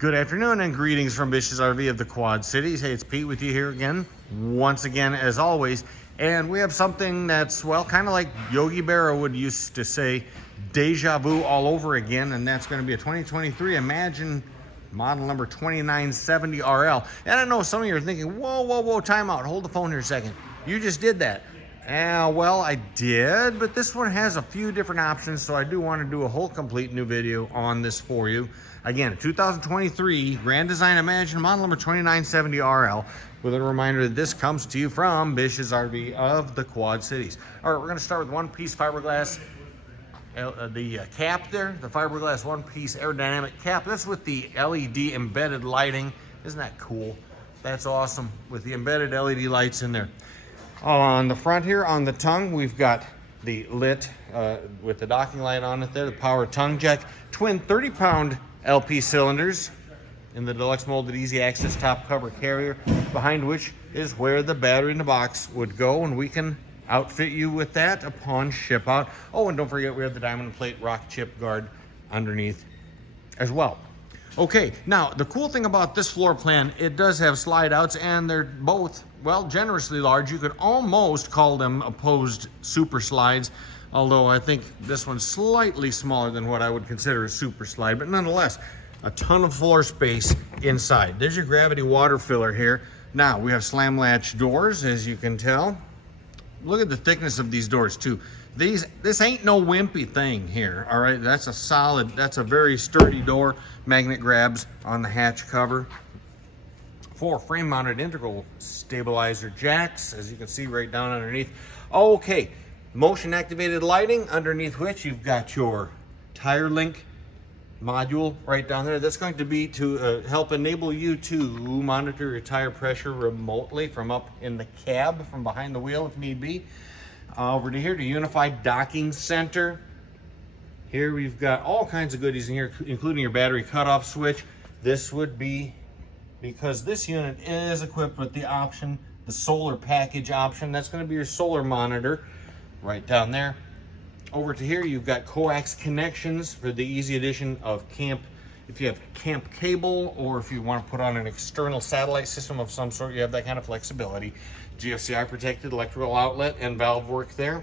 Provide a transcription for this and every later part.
Good afternoon and greetings from Bish's RV of the Quad Cities. Hey, it's Pete with you here again, once again, as always. And we have something that's, well, kind of like Yogi Berra would used to say, deja vu all over again. And that's going to be a 2023 Imagine model number 2970 RL. And I know some of you are thinking, whoa, time out. Hold the phone here a second. You just did that. Well, I did, but this one has a few different options, so I do want to do a whole complete new video on this for you. Again, 2023 Grand Design Imagine model number 2970 RL, with a reminder that this comes to you from Bish's RV of the Quad Cities. All right, we're going to start with one-piece fiberglass, the cap there, the fiberglass one-piece aerodynamic cap. That's with the LED embedded lighting. Isn't that cool? That's awesome, with the embedded LED lights in there. On the front here, on the tongue, we've got the lit with the docking light on it there, the power tongue jack, twin 30-pound LP cylinders in the deluxe molded easy access top cover carrier, behind which is where the battery in the box would go, and we can outfit you with that upon ship out. Oh, and don't forget we have the diamond plate rock chip guard underneath as well. Okay, now the cool thing about this floor plan, it does have slide outs, and they're both, well, generously large. You could almost call them opposed super slides, although I think this one's slightly smaller than what I would consider a super slide, but nonetheless, a ton of floor space inside. There's your gravity water filler here. Now, we have slam latch doors, as you can tell. Look at the thickness of these doors too. This ain't no wimpy thing here, all right? That's a solid, that's a very sturdy door. Magnet grabs on the hatch cover. 4 frame-mounted integral stabilizer jacks, as you can see right down underneath. Okay, motion-activated lighting, underneath which you've got your tire link module right down there. That's going to be to help enable you to monitor your tire pressure remotely from up in the cab, from behind the wheel if need be. Over to here, to unified docking center. Here we've got all kinds of goodies in here, including your battery cutoff switch. This would be, because this unit is equipped with the option, the solar package option. That's going to be your solar monitor right down there. Over to here, you've got coax connections for the easy addition of camp. If you have camp cable, or if you want to put on an external satellite system of some sort, you have that kind of flexibility. GFCI protected electrical outlet and valve work there.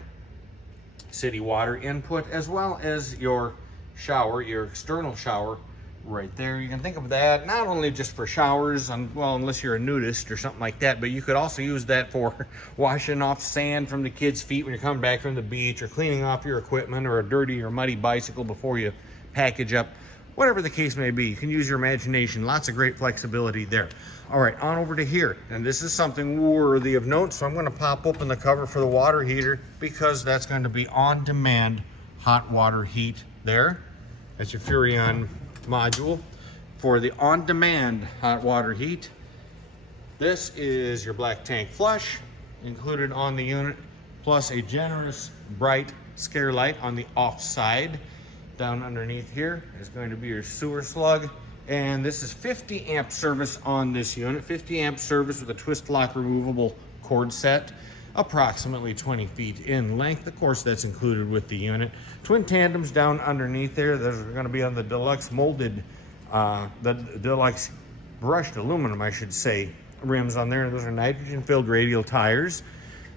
City water input, as well as your shower, your external shower right there. You can think of that not only just for showers, well, unless you're a nudist or something like that, but you could also use that for washing off sand from the kids' feet when you're coming back from the beach, or cleaning off your equipment or a dirty or muddy bicycle before you package up. Whatever the case may be, you can use your imagination. Lots of great flexibility there. All right, on over to here. And this is something worthy of note, so I'm going to pop open the cover for the water heater, because that's going to be on-demand hot water heat there. That's your Furrion module for the on-demand hot water heat. This is your black tank flush included on the unit, plus a generous bright scare light on the off side. Down underneath here is going to be your sewer slug, and this is 50 amp service on this unit. 50 amp service with a twist lock removable cord set, approximately 20 feet in length. Of course, that's included with the unit. Twin tandems down underneath there. Those are going to be on the deluxe molded, the deluxe brushed aluminum, I should say, rims on there. Those are nitrogen filled radial tires.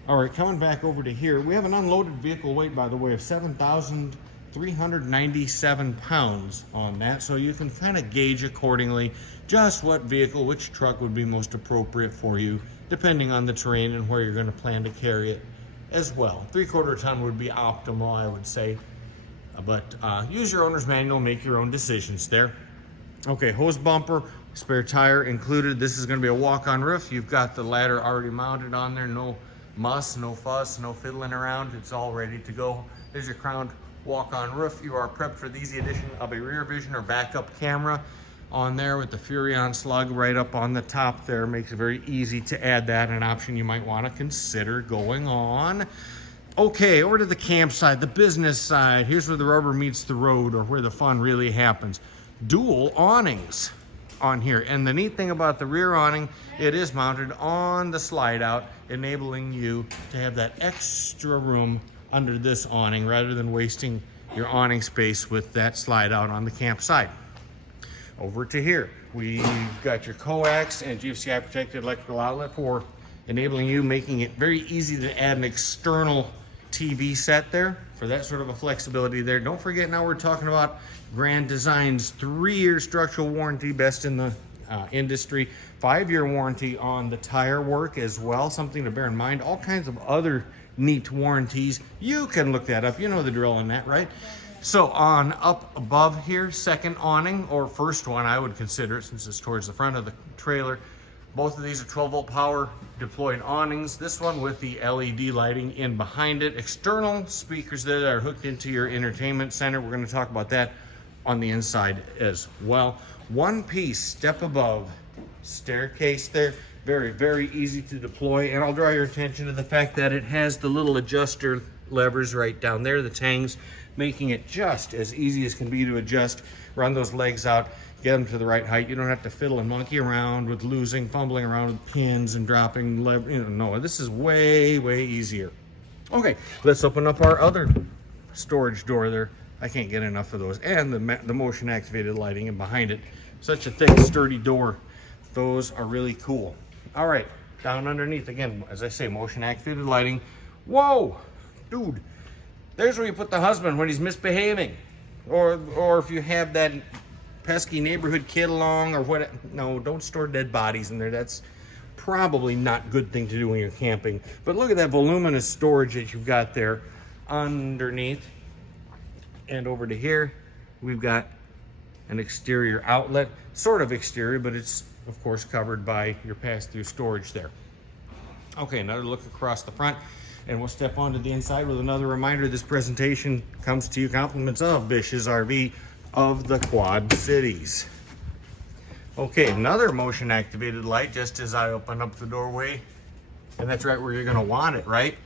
All right, coming back over to here, we have an unloaded vehicle weight, by the way, of 7,397 pounds on that, so you can kind of gauge accordingly just what vehicle, which truck would be most appropriate for you, depending on the terrain and where you're going to plan to carry it as well. 3/4 ton would be optimal, I would say, but use your owner's manual, make your own decisions there. Okay, hose bumper, spare tire included. This is going to be a walk-on roof. You've got the ladder already mounted on there. No muss, no fuss, no fiddling around. It's all ready to go. There's your crowned walk-on roof. You are prepped for the easy addition of a rear vision or backup camera on there with the Furrion slug right up on the top there. Makes it very easy to add that, an option you might want to consider going on. Okay, over to the campsite, the business side. Here's where the rubber meets the road, or where the fun really happens. Dual awnings on here, and the neat thing about the rear awning, it is mounted on the slide out, enabling you to have that extra room under this awning rather than wasting your awning space with that slide out on the campsite. Over to here, we've got your coax and GFCI protected electrical outlet for enabling you, making it very easy to add an external TV set there for that sort of a flexibility there. Don't forget, now we're talking about Grand Design's 3-year structural warranty, best in the industry, 5-year warranty on the tire work as well, something to bear in mind. All kinds of other neat warranties. You can look that up. You know the drill on that, right? So on up above here, second awning, or first one I would consider it since it's towards the front of the trailer. Both of these are 12-volt power deployed awnings. This one with the LED lighting in behind it. External speakers that are hooked into your entertainment center. We're going to talk about that on the inside as well. One piece, step above, staircase there. Very, very easy to deploy. And I'll draw your attention to the fact that it has the little adjuster levers right down there, the tangs, making it just as easy as can be to adjust. Run those legs out, get them to the right height. You don't have to fiddle and monkey around with fumbling around with pins and dropping no, this is way, way easier. Okay, let's open up our other storage door there. I can't get enough of those. And the motion activated lighting and behind it. Such a thick, sturdy door. Those are really cool. All right, down underneath, again, as I say, motion activated lighting. Whoa, dude, there's where you put the husband when he's misbehaving. Or if you have that pesky neighborhood kid along or what. No, don't store dead bodies in there. That's probably not a good thing to do when you're camping. But look at that voluminous storage that you've got there underneath. And over to here, we've got an exterior outlet, sort of exterior, but it's of course covered by your pass-through storage there. Okay, another look across the front, and we'll step onto the inside with another reminder. This presentation comes to you compliments of Bish's RV of the Quad Cities. Okay, another motion activated light just as I open up the doorway, and that's right where you're going to want it, right?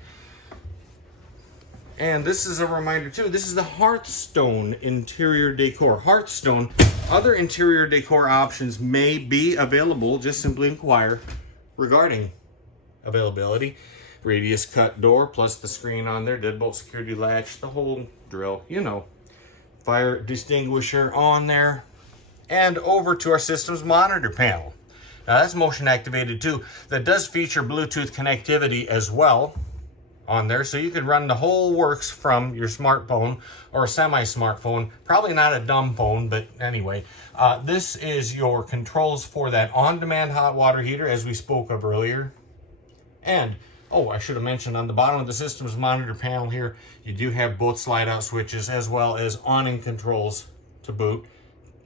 And this is a reminder too, this is the Hearthstone interior decor. Hearthstone, other interior decor options may be available. Just simply inquire regarding availability. Radius cut door plus the screen on there, deadbolt security latch, the whole drill, you know. Fire extinguisher on there. And over to our system's monitor panel. Now that's motion activated too. That does feature Bluetooth connectivity as well on there, so you could run the whole works from your smartphone or a semi-smartphone. Probably not a dumb phone, but anyway. This is your controls for that on-demand hot water heater, as we spoke of earlier. And, oh, I should have mentioned on the bottom of the system's monitor panel here, you do have both slide-out switches as well as awning controls to boot.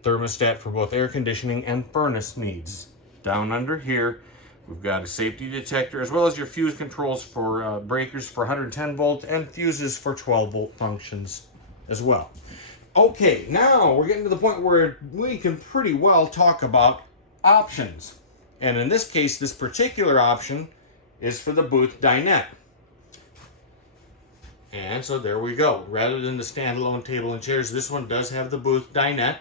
Thermostat for both air conditioning and furnace needs. Down under here, we've got a safety detector as well as your fuse controls for breakers for 110 volt and fuses for 12 volt functions as well. Okay, now we're getting to the point where we can pretty well talk about options. And in this case, this particular option is for the booth dinette. And so there we go. Rather than the standalone table and chairs, this one does have the booth dinette.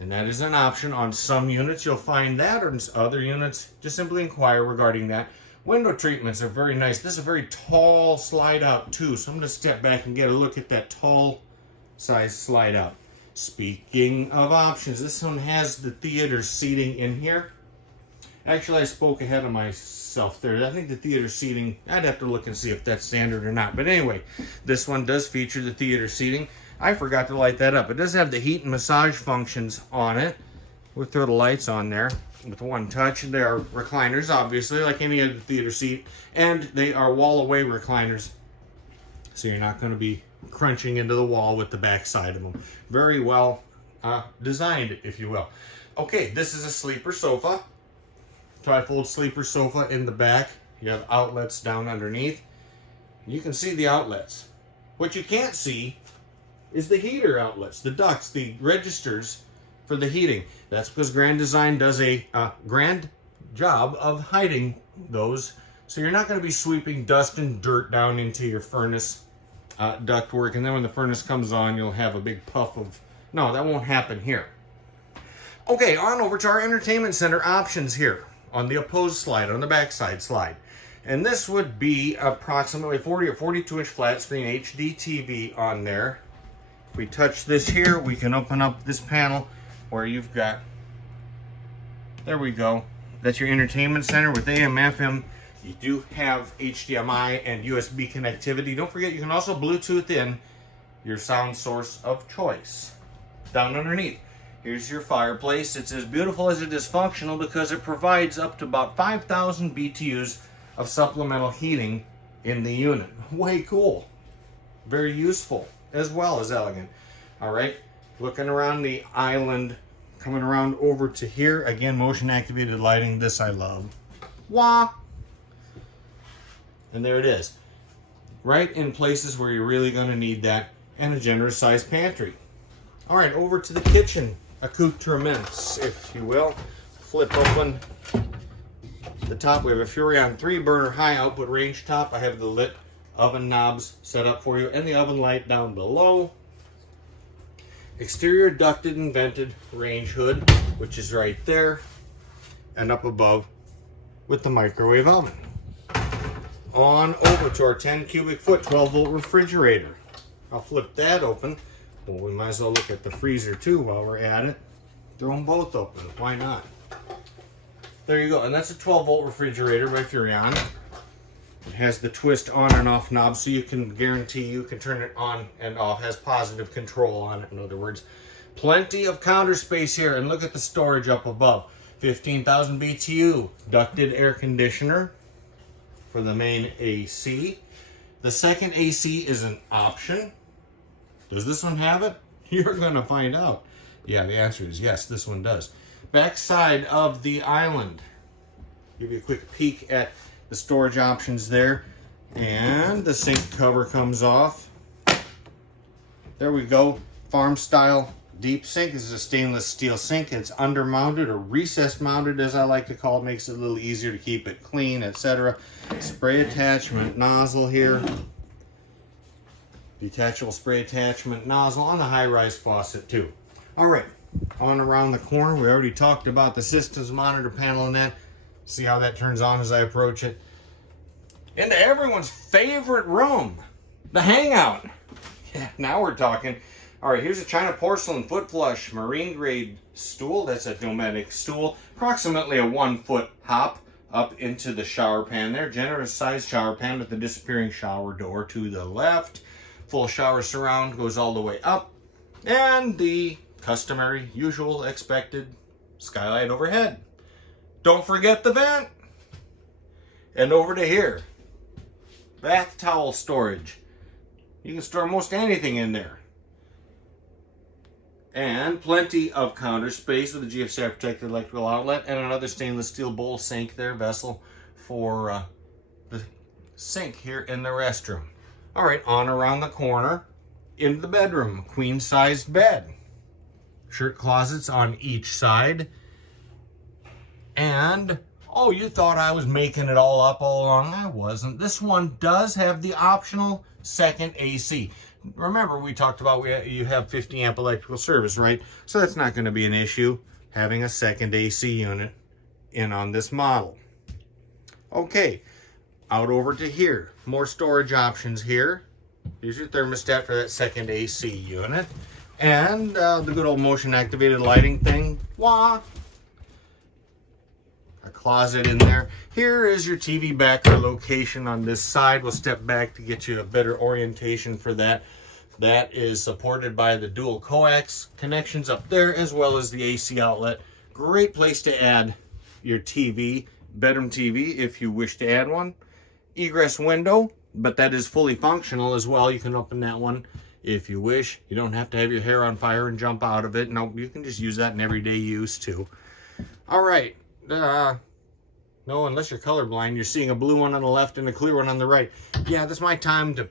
And that is an option. On some units you'll find that, or in other units just simply inquire regarding that. Window treatments are very nice. This is a very tall slide out too, so I'm going to step back and get a look at that tall size slide out. Speaking of options, this one has the theater seating in here. Actually, I spoke ahead of myself there. I think the theater seating, I'd have to look and see if that's standard or not. But anyway, this one does feature the theater seating. I forgot to light that up. It does have the heat and massage functions on it. We'll throw the lights on there with one touch. There are recliners, obviously, like any other theater seat. And they are wall-away recliners, so you're not going to be crunching into the wall with the back side of them. Very well designed, if you will. Okay, this is a sleeper sofa. Tri-fold sleeper sofa in the back. You have outlets down underneath. You can see the outlets. What you can't see is the heater outlets, the ducts, the registers for the heating. That's because Grand Design does a grand job of hiding those, so you're not going to be sweeping dust and dirt down into your furnace ductwork, and then when the furnace comes on, you'll have a big puff of... No, that won't happen here. Okay, on over to our entertainment center options here on the opposed slide, on the backside slide. And this would be approximately 40 or 42-inch flat screen HD TV on there. If we touch this here, we can open up this panel where you've got, there we go, that's your entertainment center with AM, FM. You do have HDMI and USB connectivity. Don't forget, you can also Bluetooth in your sound source of choice. Down underneath, here's your fireplace. It's as beautiful as it is functional because it provides up to about 5,000 BTUs of supplemental heating in the unit. Way cool. Very useful as well as elegant. All right, looking around the island, coming around over to here. Again, motion activated lighting. This I love. Wah! And there it is. Right in places where you're really going to need that, and a generous sized pantry. All right, over to the kitchen accoutrements, if you will. Flip open the top. We have a Furrion 3-burner high output range top. I have the lit oven knobs set up for you and the oven light down below. Exterior ducted and vented range hood, which is right there, and up above with the microwave oven. On over to our 10 cubic foot 12 volt refrigerator. I'll flip that open. Well, we might as well look at the freezer too while we're at it. Throw them both open. Why not? There you go. And that's a 12 volt refrigerator by Furrion. It has the twist on and off knob, so you can guarantee you can turn it on and off. Has positive control on it, in other words. Plenty of counter space here. And look at the storage up above. 15,000 BTU ducted air conditioner for the main AC. The second AC is an option. Does this one have it? You're going to find out. Yeah, the answer is yes, this one does. Back side of the island. Give you a quick peek at the storage options there. And the sink cover comes off. There we go. Farm style deep sink. This is a stainless steel sink. It's under mounted or recessed mounted, as I like to call it. Makes it a little easier to keep it clean, etc. Spray attachment nozzle here. Detachable spray attachment nozzle on the high-rise faucet too. All right, on around the corner. We already talked about the systems monitor panel and that. See how that turns on as I approach it. Into everyone's favorite room, the hangout. Yeah, now we're talking. All right, here's a China porcelain foot flush marine grade stool. That's a nomadic stool. Approximately a 1 foot hop up into the shower pan there. Generous sized shower pan with the disappearing shower door to the left. Full shower surround goes all the way up. And the customary, usual, expected skylight overhead. Don't forget the vent. And over to here. Bath towel storage. You can store most anything in there. And plenty of counter space with a GFCI protected electrical outlet and another stainless steel bowl sink there, vessel for the sink here in the restroom. All right, on around the corner into the bedroom, queen-sized bed. Shirt closets on each side. And, oh, you thought I was making it all up all along. I wasn't. This one does have the optional second AC. Remember, we talked about you have 50 amp electrical service, right? So that's not going to be an issue having a second AC unit in on this model. Okay, out over to here. More storage options here. Here's your thermostat for that second AC unit. And the good old motion activated lighting thing. Wah! A closet in there. Here is your TV backer location on this side. We'll step back to get you a better orientation for that. That is supported by the dual coax connections up there, as well as the AC outlet. Great place to add your TV, bedroom TV, if you wish to add one. Egress window, but that is fully functional as well. You can open that one if you wish. You don't have to have your hair on fire and jump out of it. No, you can just use that in everyday use too. All right. No, unless you're colorblind, you're seeing a blue one on the left and a clear one on the right. Yeah, this is my time to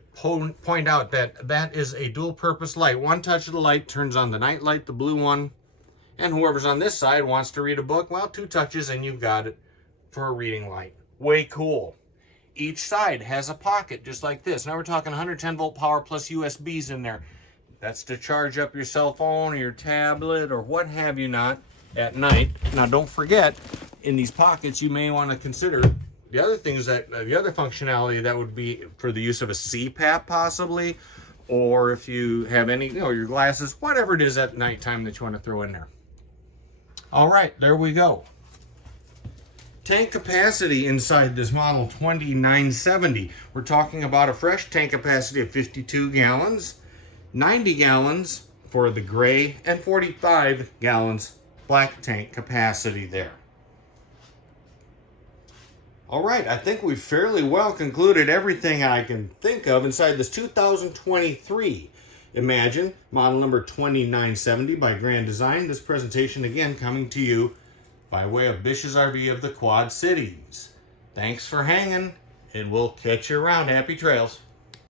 point out that that is a dual purpose light. One touch of the light turns on the night light, the blue one. And whoever's on this side wants to read a book, well, 2 touches and you've got it for a reading light. Way cool. Each side has a pocket just like this. Now we're talking 110 volt power plus USBs in there. That's to charge up your cell phone or your tablet or what have you not at night. Now don't forget, in these pockets you may want to consider the other things that the other functionality that would be for the use of a CPAP possibly, or if you have any, your glasses, whatever it is at nighttime that you want to throw in there. All right, there we go. Tank capacity inside this model 2970. We're talking about a fresh tank capacity of 52 gallons, 90 gallons for the gray, and 45 gallons black tank capacity there. All right, I think we've fairly well concluded everything I can think of inside this 2023 Imagine model number 2970 by Grand Design. This presentation again coming to you by way of Bish's RV of the Quad Cities. Thanks for hanging, and we'll catch you around. Happy trails.